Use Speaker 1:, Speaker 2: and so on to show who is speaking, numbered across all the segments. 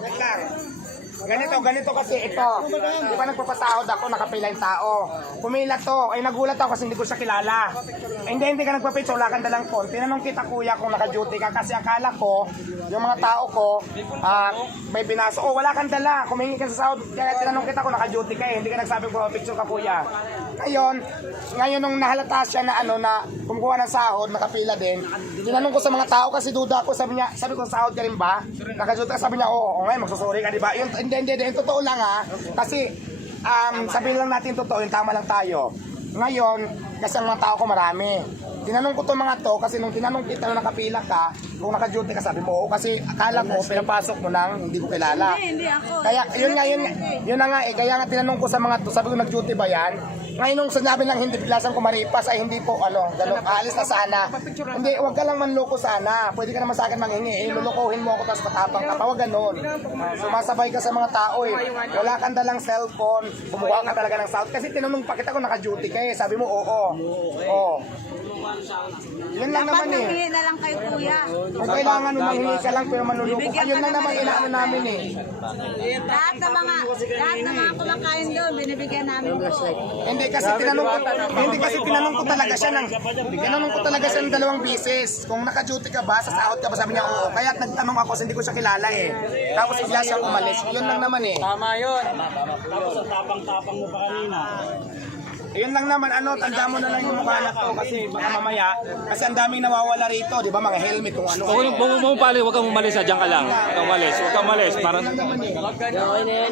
Speaker 1: Wait lang. Ganito, ganito kasi ito. Di ba nagpapasahod ako, nakapila yung tao. Pumila to, ay nagulat ako kasi hindi ko siya kilala. Hindi, hindi ka nagpapitso, wala kang dalang phone. Tinanong kita kuya kung naka-duty ka kasi akala ko, yung mga tao ko, ah, may binaso. Oh, wala kang dala, kumingi ka sa sahod. Kaya tinanong kita kung naka-duty ka eh, hindi ka nagsabi ko picture ka kuya. Ngayon, ngayon nung nahalata siya na ano na kumukuha ng sahod, nakapila din. Tinanong ko sa mga tao kasi duda ako, sabi niya, sabi ko sahod ka rin ba? Naka-duty ka, sabi niya, oo, oo ngayon magsusuri ka, di ba? Yun, hindi, hindi, hindi, yung totoo lang ha. Kasi, um, sabihin lang natin totoo, yung tama lang tayo. Ngayon, kasi ang mga tao ko marami. Tinanong ko to mga to kasi nung tinanong kita nung nakapila ka, kung naka-duty ka sabi mo, oo kasi akala ko pinapasok mo nang hindi ko kilala.
Speaker 2: Hindi, hindi ako.
Speaker 1: Kaya yun nga yun, yun na nga eh, kaya nga tinanong ko sa mga to, sabi ko nag-duty ba yan? Ngayon nung sinabi lang hindi biglasan ko maripas ay hindi po ano, ganun, aalis na sana. Hindi, wag ka lang manloko sana. Pwede ka naman sa akin manghingi, eh, lulukuhin mo ako tapos matapang ka pa, wag ganun. Sumasabay ka sa mga tao eh. Wala kang dalang cellphone, bumuha ka talaga ng sound. Kasi tinanong pa kita kung naka-duty ka eh, sabi mo oo. Oo. Yun lang
Speaker 2: Dapat
Speaker 1: naman eh.
Speaker 2: nanghingi na lang kay kuya.
Speaker 1: Kung kailangan mo manghingi ka lang pero manluloko ka, yun lang naman inaano namin eh.
Speaker 2: Lahat ng mga, lahat ng mga kumakain doon, binibigyan namin po.
Speaker 1: Hindi kasi tinanong ko hindi kasi tinanong ko talaga siya ng tinanong ko talaga siya ng dalawang beses. Kung naka-duty ka ba sa sahod ka ba? Sabi niya oo. Kaya nagtanong ako kasi hindi ko siya kilala eh. Tapos bigla siyang umalis. Yun lang naman eh.
Speaker 3: Tama yun. Tapos ang tapang-tapang mo pa kanina.
Speaker 1: Yun lang naman ano tanda mo na lang yung mukha na to kasi baka mamaya kasi ang daming nawawala rito di ba mga helmet kung ano
Speaker 4: Kung kung mo pali, huwag kang umalis ha, diyan ka lang. Huwag kang umalis, huwag kang umalis. Parang
Speaker 3: Okay na yan,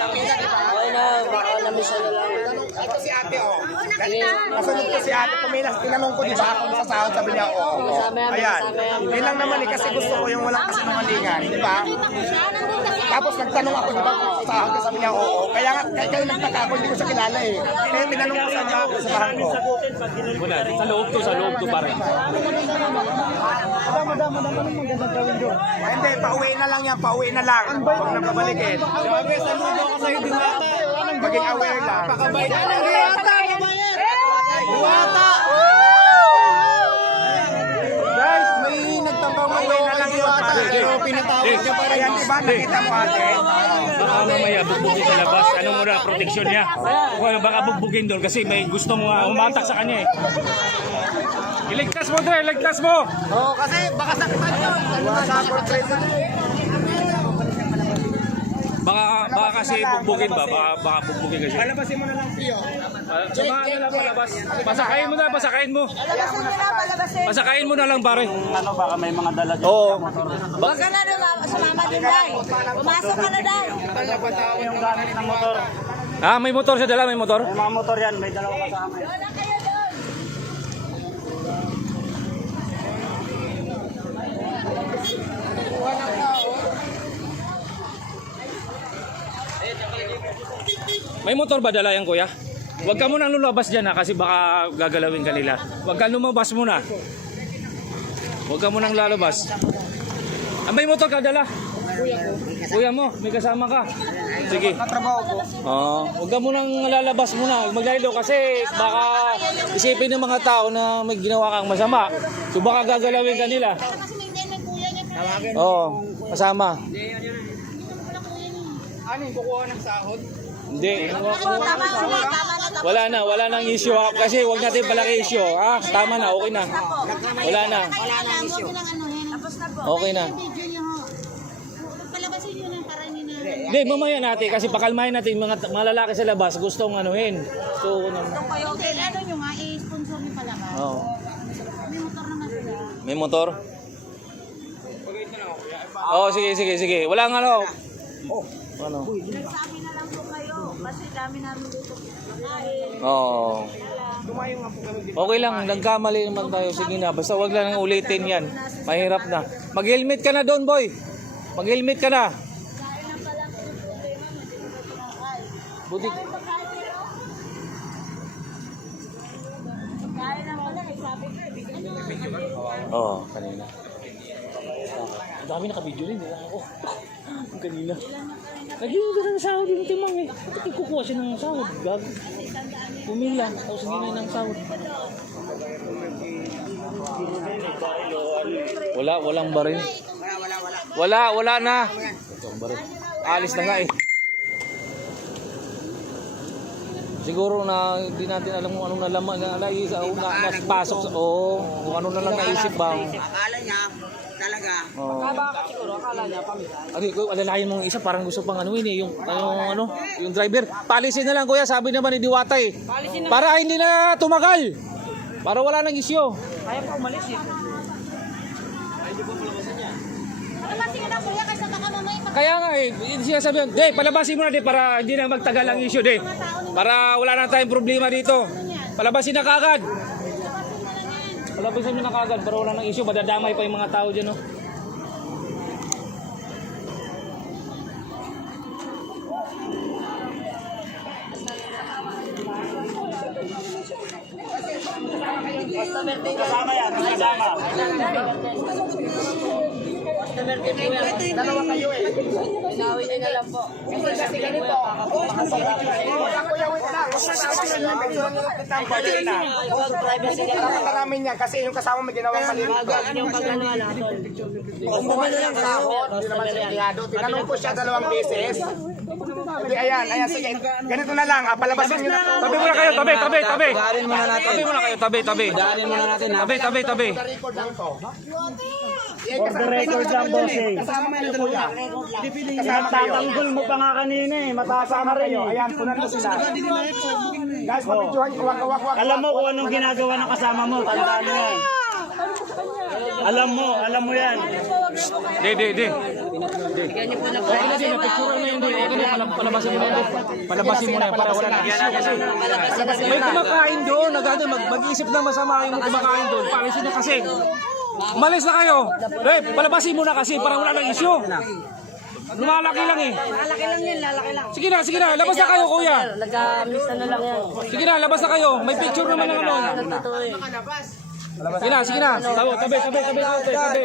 Speaker 3: okay na. Okay na, baka namisa na lang.
Speaker 1: ito si ate oh Kasunod ko si ate, pumilas, tinanong ko di ba kung sa sahod, sabi niya, oo. Ayan, yun lang naman eh, kasi gusto ko yung walang kasinungalingan, di ba? Tapos nagtanong ako, di ba, kung sa sahod, sabi niya, oo. Kaya nga, kaya kayo nagtaka ako, hindi ko siya kilala eh. Kaya tinanong ko sa mga kasamahan ko.
Speaker 4: muna, sa loob to, sa loob to pare.
Speaker 1: Ay, Hindi, pauwi na lang yan, pauwi na lang. Huwag na pabalikin. Maging aware lang.
Speaker 3: Guys, may nagtambang
Speaker 1: Pauwi na lang yun, pare.
Speaker 3: pero pinatawag niya pa rin.
Speaker 1: Ayan, di ba, nakita mo ate?
Speaker 4: Baka mamaya bugbugin sa labas. Ano muna, proteksyon niya. Well, baka bugbugin doon kasi may gustong uh, umatak sa kanya eh. Iligtas mo to, iligtas mo!
Speaker 3: Oo, kasi baka saktan yun.
Speaker 4: Baka, baka kasi bugbugin ba? Baka, baka bugbugin kasi.
Speaker 1: Palabasin mo na lang, Pio.
Speaker 4: Uh, samahan na lang palabas. Pasakayin mo na, pasakayin mo.
Speaker 2: Palabasin mo na, palabasin.
Speaker 4: Pasakayin mo na lang pare.
Speaker 3: Ano, baka may mga dala dyan.
Speaker 4: Oo.
Speaker 2: Huwag ka na doon, sumama din dahil. Pumasok ka na dahil.
Speaker 3: Yung gamit ng motor.
Speaker 4: Ah, may motor siya dala, may motor?
Speaker 3: May mga motor yan, may dalawa kasama.
Speaker 2: Wala kayo doon.
Speaker 4: May motor ba dala yan kuya? Huwag ka munang lumabas dyan ha, kasi baka gagalawin ka nila. Huwag ka lumabas muna. Huwag ka munang lalabas. Ah, may motor ka dala? Kuya mo, may kasama ka. Sige.
Speaker 1: Trabaho ko.
Speaker 4: Oo. huwag ka munang lalabas muna. Maglaylo kasi baka isipin ng mga tao na may ginawa kang masama. So baka gagalawin ka nila. Oo, kasama.
Speaker 1: Ano yung kukuha ng sahod?
Speaker 4: Hindi. Wala na, wala nang issue ha? kasi wag natin palaki issue. Ah, tama na, okay na. Wala na.
Speaker 2: Wala na issue. Tapos na po.
Speaker 4: Okay na.
Speaker 2: Hindi
Speaker 4: mamaya natin kasi pakalmahin natin mga, mga lalaki sa labas gustong anuhin. So, ano.
Speaker 2: Okay, ano nyo nga, i-sponsor niyo palabas.
Speaker 4: oh.
Speaker 2: May motor naman sila.
Speaker 4: May motor? Oh, sige, sige, sige. Wala nga ano. Oh. Ano?
Speaker 2: Nagsabi na lang po kayo. Kasi dami namin dito.
Speaker 4: Oo. Okay lang, nagkamali naman tayo. Sige na, basta wag lang ulitin yan. Mahirap na. Mag-helmet ka na doon, boy. Mag-helmet ka na. Buti. Oo, oh, kanina. Ang dami nakabidyo rin, nila ako. Ang kanina. Naging ka ng sahod yung timang eh. Bakit kukuha siya ng sahod? Gag. Pumila, tapos hindi na ng sahod. Wala, walang baril. Wala, wala na. Ito ang baril. Alis na nga eh. Siguro na hindi natin alam kung anong nalaman na naisip na, na, naspasok sa oo, kung ano na lang naisip bang.
Speaker 5: Akala niya, talaga.
Speaker 4: Oo. Ano, ko alalayan mo yung isa parang gusto pang ano eh, yung yung ano, yung driver. Palisin na lang kuya, sabi naman ni Diwata eh. Para hindi na tumagal. Para wala nang isyo.
Speaker 2: Palabasin na kuya kasi baka mamaya pag
Speaker 4: Kaya nga eh, yun siya sabi, "De, palabasin mo na de para hindi na magtagal ang issue de. Para wala na tayong problema dito. Palabasin na kagad. Palabasin mo na kagad para wala nang issue, madadamay pa yung mga tao diyan, no.
Speaker 3: Kasama yan, kasama.
Speaker 1: Dalawa kayo eh. Kasi ganito. Huwag na yung lang kita ang budget na. Karapatan namin yan kasi yung kasama may ginawang mali nito. Kung bumili ng sahod, hindi naman siya empleyado. Tinanong ko siya dalawang beses. Hindi, ayan, ayan, sige. Ganito na lang, ah, palabasin nyo na.
Speaker 4: Tabi muna kayo, tabi, tabi, tabi.
Speaker 3: Pagarin muna natin.
Speaker 4: Tabi muna kayo, tabi, tabi.
Speaker 3: Pagarin muna natin.
Speaker 4: Tabi, tabi, tabi.
Speaker 1: Record lang to.
Speaker 3: For the record lang, bossing.
Speaker 1: Kasama kayo, kuya. Kasama kayo.
Speaker 3: Tatanggol mo pa nga kanina eh. Matasa ka rin eh.
Speaker 1: ayan, punan mo sila. Guys, mabidyohan, wak, wak, wak.
Speaker 3: Alam mo kung anong ginagawa ng kasama mo. Tandaan mo yan. Alam mo, alam mo yan.
Speaker 4: De, de. Okay na din, napicture na yun. de. Okay na, palab- palabasin mo na yun. Palabasin mo na yan para wala nang issue. May kumakain doon, nagano, mag, mag-isip na masama yung kumakain doon. Palisin na kasi. Umalis na kayo. De, palabasin mo na kasi para wala nang issue. Lumalaki lang eh.
Speaker 2: lalaki lang yun, lalaki lang.
Speaker 4: Sige na, sige na, labas na kayo kuya.
Speaker 6: Nag-miss na lang yan.
Speaker 4: Sige na, labas na kayo. May picture naman ng ano.
Speaker 6: Eh.
Speaker 4: Sige na, sige na. Tabi, tabi, tabi, tabi, tabi, tabi.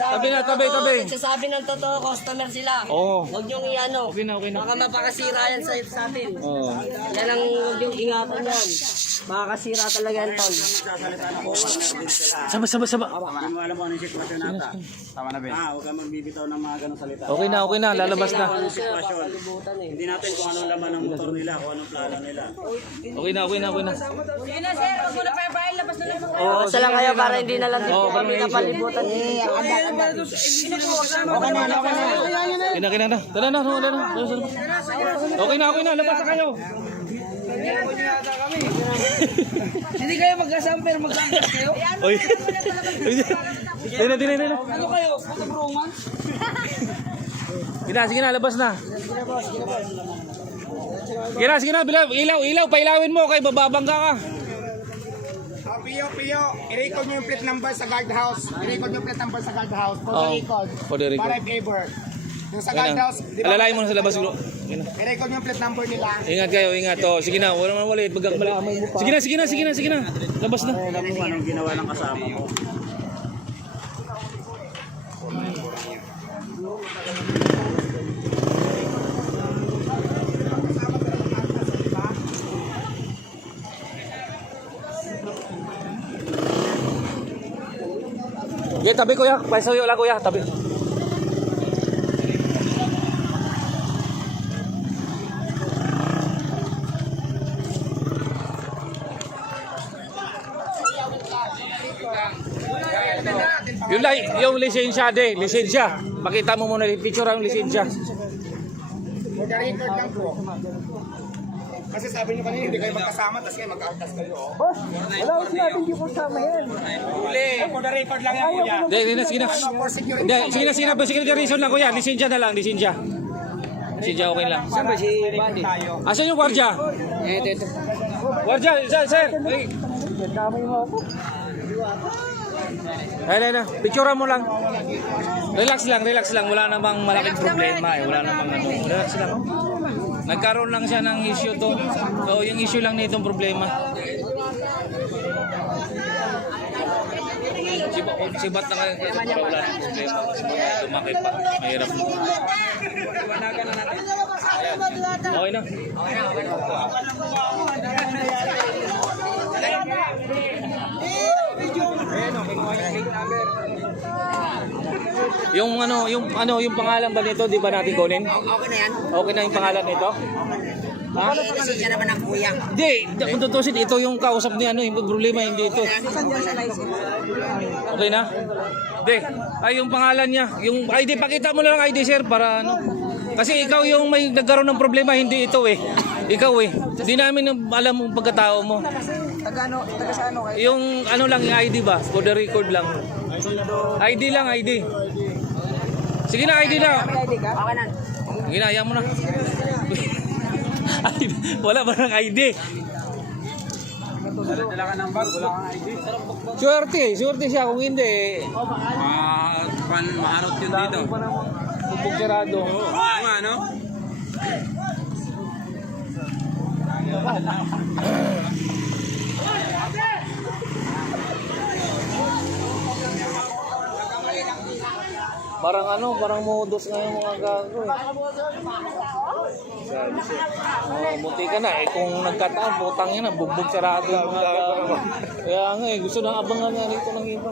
Speaker 4: Tabi na, tabi, tabi.
Speaker 6: Nagsasabi ng totoo, customer sila.
Speaker 4: Oo.
Speaker 6: Huwag niyong i-ano.
Speaker 4: Okay na, okay na.
Speaker 6: Baka mapakasira yan sa, sa atin.
Speaker 4: Oo.
Speaker 6: Yan ang huwag niyong ingatan yan. Makakasira talaga yan, Tol.
Speaker 4: Saba, saba, saba.
Speaker 3: Hindi mo alam kung anong sitwasyon nata. Tama na, Ben. Ah, huwag kang magbibitaw ng mga ganong salita.
Speaker 4: Okay na, okay na. Lalabas na.
Speaker 3: Sitwasyon? Hindi natin kung anong laman ng motor nila, kung anong plano nila.
Speaker 4: Okay na, okay na, okay na.
Speaker 2: Sige na sir, huwag mo na pa labas na lang.
Speaker 4: Oo,
Speaker 6: Basta lang kayo para hindi na lang din
Speaker 4: Oo,
Speaker 6: po kami
Speaker 4: parang
Speaker 6: napalibutan.
Speaker 4: Okay na, okay na na. Tara na, tara na. Okay na, okay na. Labas na kayo.
Speaker 5: Hindi kayo mag-asamper, mag-asamper kayo?
Speaker 4: Oy. Dili na, dili na.
Speaker 5: Ano kayo? Pagkabrungan?
Speaker 4: Sige na, sige na, labas na. Sige na, sige na, bilaw, ilaw, ilaw, pailawin mo kay bababangga ka.
Speaker 1: Oh, Pio, Pio, i-record nyo yung plate number sa guardhouse. I-record nyo yung plate number sa guardhouse. For the
Speaker 4: Oh,
Speaker 1: record.
Speaker 4: for the record.
Speaker 1: Para if ever. Yung sa di ba?
Speaker 4: Alalayan mo na sa labas.
Speaker 1: I-record yung plate number nila.
Speaker 4: Ingat kayo, ingat. Oh, sige na, wala naman walit. Bagak balik. Sige na, sige na, sige na, sige na. Labas na.
Speaker 3: Alam mo anong ginawa ng kasama mo.
Speaker 4: Okay, tabi kuya. Paisayo lang kuya, tabi. Yung, li- yung lisensya de, lisensya. Pakita mo muna yung picture yung lisensya.
Speaker 1: For the record lang po. Kasi sabi nyo kanina, hindi kayo magkasama, tapos ngayon magkautas kayo. Oh. Boss, wala ko sinabi hindi ko kasama yan. Huli, for the record lang yan, kuya.
Speaker 4: Hindi, hindi na, sige na.
Speaker 1: Ano, for security.
Speaker 4: Hindi, sige na, sige na. Sige na, reason lang kuya. Lisensya na lang, lisensya. Lisensya okay lang.
Speaker 1: Para si Buddy. tayo.
Speaker 4: Asan yung gwardiya?
Speaker 1: Ito, ito.
Speaker 4: Gwardiya, sir, sir. Ay. Ay, ay, ay. Picture mo lang. Relax lang, relax lang. Wala namang malaking problema eh. Wala namang ano. Relax lang. Nagkaroon lang siya ng issue to. So, yung issue lang nitong problema. Si, si Bat na ngayon kasi para wala ng problema. Lumaki pa. Mahirap. Okay na. Yung ano, yung ano, yung pangalan ba nito, di ba natin kunin?
Speaker 5: Okay na yan.
Speaker 4: Okay na yung pangalan nito? Ha?
Speaker 5: Kasi siya naman ang kuya.
Speaker 4: Hindi, kung tutusin, ito yung kausap ni ano, yung problema, hindi ito. Okay na? Hindi. Ay, yung pangalan niya. Yung ID, pakita mo na lang ID, sir, para ano. Kasi ikaw yung may nagkaroon ng problema, hindi ito eh. Ikaw eh. Hindi namin alam ang pagkatao mo.
Speaker 5: Taga ano, taga sa ano kayo?
Speaker 4: Yung ano lang, yung ID ba? For the record lang. ID lang, ID. Sige na, ID na.
Speaker 5: ID ka? Okay na.
Speaker 4: Sige na, ayaw mo na. Ay, wala ba ng ID?
Speaker 3: Dala ka ng bag, wala kang ID.
Speaker 4: Swerte, swerte siya kung hindi.
Speaker 3: Ma, pan, maharot yun dito.
Speaker 4: Sarado.
Speaker 3: Oo nga, no?
Speaker 4: Parang ano, parang modus nga yung mga gago eh. Oh, buti ka na eh. Kung nagkataon, putang yun bugbog sarado yung mga gago. Kaya nga eh, gusto nang abangan nga rito ng iba.